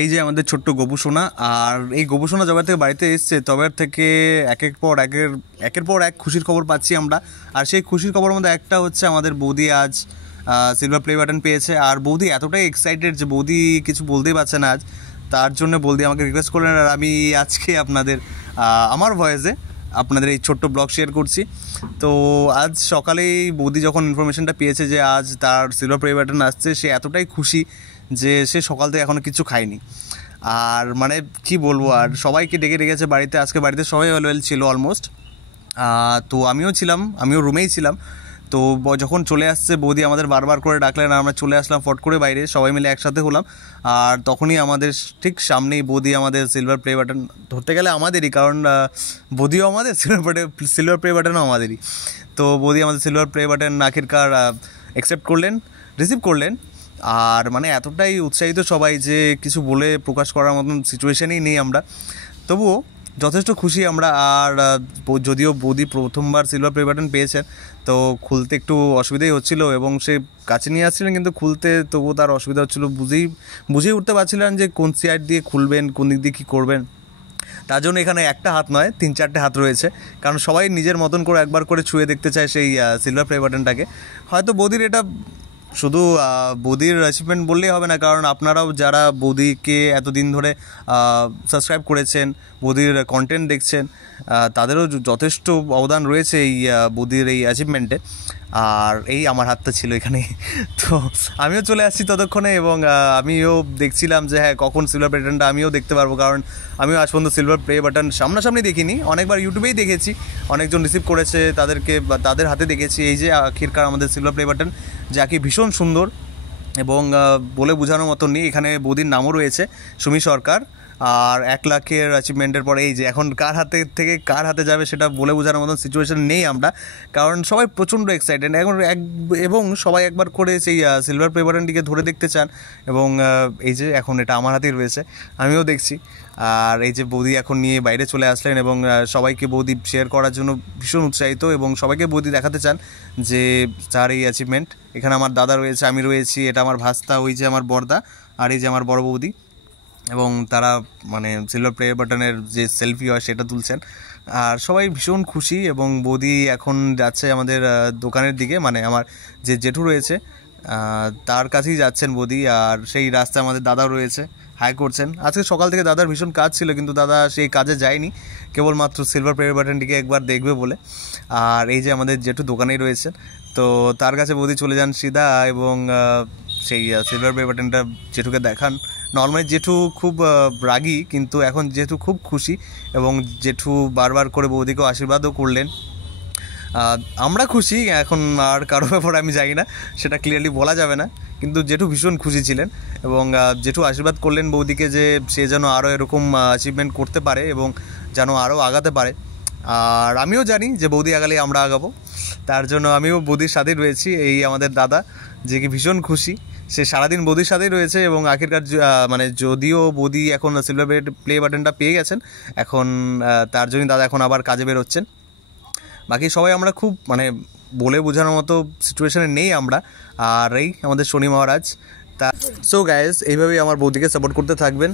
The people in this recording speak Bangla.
এই যে আমাদের ছোট্ট গোপু সোনা, আর এই গোপু সোনা যবে থেকে বাড়িতে এসছে তবে থেকে একের পর এক খুশির খবর পাচ্ছি আমরা। আর সেই খুশির খবরের মধ্যে একটা হচ্ছে আমাদের বৌদি আজ সিলভার প্লে বাটন পেয়েছে। আর বৌদি এতটাই এক্সাইটেড যে বৌদি কিছু বলতেই পারছে না আজ, তার জন্য বৌদি আমাকে রিকোয়েস্ট করলেন। আর আমি আজকে আপনাদের আমার ভয়েসে আপনাদের এই ছোট্ট ব্লগ শেয়ার করছি। তো আজ সকালেই বৌদি যখন ইনফরমেশনটা পেয়েছে যে আজ তার সিলভার প্লে বাটন আসছে, সে এতটাই খুশি যে সে সকাল থেকে এখনও কিছু খায়নি। আর মানে কি বলবো, আর সবাইকে ডেকে রেখেছে বাড়িতে। আজকে বাড়িতে সবাই অ্যাভেলেবেল ছিল অলমোস্ট। তো আমিও রুমেই ছিলাম। তো যখন চলে আসছে বৌদি আমাদের বারবার করে ডাকলেন, আর আমরা চলে আসলাম ফট করে বাইরে, সবাই মিলে একসাথে হলাম। আর তখনই আমাদের ঠিক সামনেই বৌদি আমাদের সিলভার প্লে বাটন, ধরতে গেলে আমাদেরই, কারণ বৌদিও আমাদের, সিলভার প্লে বাটনও আমাদেরই। তো বৌদি আমাদের সিলভার প্লে বাটন আখিরকার রিসিভ করলেন। আর মানে এতটাই উৎসাহিত সবাই যে কিছু বলে প্রকাশ করার মতন সিচুয়েশানেই নেই আমরা, তবুও যথেষ্ট খুশি আমরা। আর যদিও বৌদি প্রথমবার সিলভার প্লে বাটন পেয়েছেন, তো খুলতে একটু অসুবিধাই হচ্ছিল, এবং সে কাছে নিয়ে আসছিলেন কিন্তু খুলতে তবুও তার অসুবিধা হচ্ছিলো, বুঝেই উঠতে পারছিলেন যে কোন সাইড দিয়ে খুলবেন, কোন দিক দিয়ে কী করবেন। তার জন্য এখানে একটা হাত নয়, 3-4টে হাত রয়েছে, কারণ সবাই নিজের মতন করে একবার করে ছুঁয়ে দেখতে চায় সেই সিলভার প্লে বাটনটাকে। হয়তো বৌদির এটা শুধু বৌদির অ্যাচিভমেন্ট বললেই হবে না, কারণ আপনারাও যারা বৌদিকে এতদিন ধরে সাবস্ক্রাইব করেছেন, বৌদির কন্টেন্ট দেখছেন, তাদেরও যথেষ্ট অবদান রয়েছে এই বৌদির এই অ্যাচিভমেন্টে। আর এই আমার হাতটা ছিল এখানে। তো আমিও চলে আসছি ততক্ষণে, এবং আমিও দেখছিলাম যে হ্যাঁ কখন সিলভার প্লে বাটনটা আমিও দেখতে পারবো, কারণ আমিও আজ পর্যন্ত সিলভার প্লে বাটন সামনাসামনি দেখিনি, অনেকবার ইউটিউবেই দেখেছি, অনেকজন রিসিভ করেছে তাদের হাতে দেখেছি। এই যে আখিরকার আমাদের সিলভার প্লে বাটন, যা কি ভীষণ সুন্দর এবং বলে বোঝানোর মতো নেই। এখানে বৌদির নামও রয়েছে, সুমি সরকার। আর 1 লাখের অ্যাচিভমেন্টের পরে এই যে এখন কার হাতে থেকে কার হাতে যাবে সেটা বলে বোঝানোর মতন সিচুয়েশান নেই আমরা, কারণ সবাই প্রচণ্ড এক্সাইটেড এবং সবাই একবার করে সেই সিলভার প্লে বাটনটিকে ধরে দেখতে চান। এবং এই যে এখন এটা আমার হাতেই রয়েছে, আমিও দেখছি। আর এই যে বৌদি এখন নিয়ে বাইরে চলে আসলেন, এবং সবাইকে বৌদি শেয়ার করার জন্য ভীষণ উৎসাহিত, এবং সবাইকে বৌদি দেখাতে চান যে তার এই অ্যাচিভমেন্ট। এখানে আমার দাদা রয়েছে, আমি রয়েছি, এটা আমার ভাস্তা, ওই যে আমার বড়দা, আর এই যে আমার বড় বৌদি, এবং তারা মানে সিলভার প্লে বাটনের যে সেলফি হয় সেটা তুলছেন। আর সবাই ভীষণ খুশি, এবং বৌদি এখন যাচ্ছে আমাদের দোকানের দিকে, মানে আমার যে জেঠু রয়েছে তার কাছেই যাচ্ছেন বৌদি। আর সেই রাস্তায় আমাদের দাদাও রয়েছে, হাই করছেন। আজকে সকাল থেকে দাদার ভীষণ কাজ ছিল, কিন্তু দাদা সেই কাজে যায়নি, কেবলমাত্র সিলভার প্লে বাটনটিকে একবার দেখবে বলে। আর এই যে আমাদের জেঠু দোকানেই রয়েছেন, তো তার কাছে বৌদি চলে যান সিধা, এবং সেই সিলভার প্লে বাটনটা জেঠুকে দেখান। নর্মালি জেঠু খুব রাগী, কিন্তু এখন জেঠু খুব খুশি, এবং জেঠু বারবার করে বৌদিকেও আশীর্বাদও করলেন। আমরা খুশি, এখন আর কারো ব্যাপারে আমি জানি না, সেটা ক্লিয়ারলি বলা যাবে না, কিন্তু জেঠু ভীষণ খুশি ছিলেন। এবং জেঠু আশীর্বাদ করলেন বৌদিকে যে সে যেন আরও এরকম অ্যাচিভমেন্ট করতে পারে, এবং যেন আরও আগাতে পারে। আর আমিও জানি যে বৌদি আগালে আমরা আগাবো, তার জন্য আমিও বৌদির সাথেই রয়েছি। এই আমাদের দাদা, যে কি ভীষণ খুশি, সে সারাদিন বৌদির সাথেই রয়েছে। এবং আখিরকার মানে যদিও বৌদি এখন সিলভার প্লে বাটনটা পেয়ে গেছেন, এখন তার জন্যই দাদা এখন আবার কাজে বেরোচ্ছেন। বাকি সবাই আমরা খুব মানে বলে বোঝানোর মতো সিচুয়েশানে নেই আমরা। আর এই আমাদের শনি মহারাজ। তা সো গাইস, এইভাবেই আমার বৌদিকে সাপোর্ট করতে থাকবেন।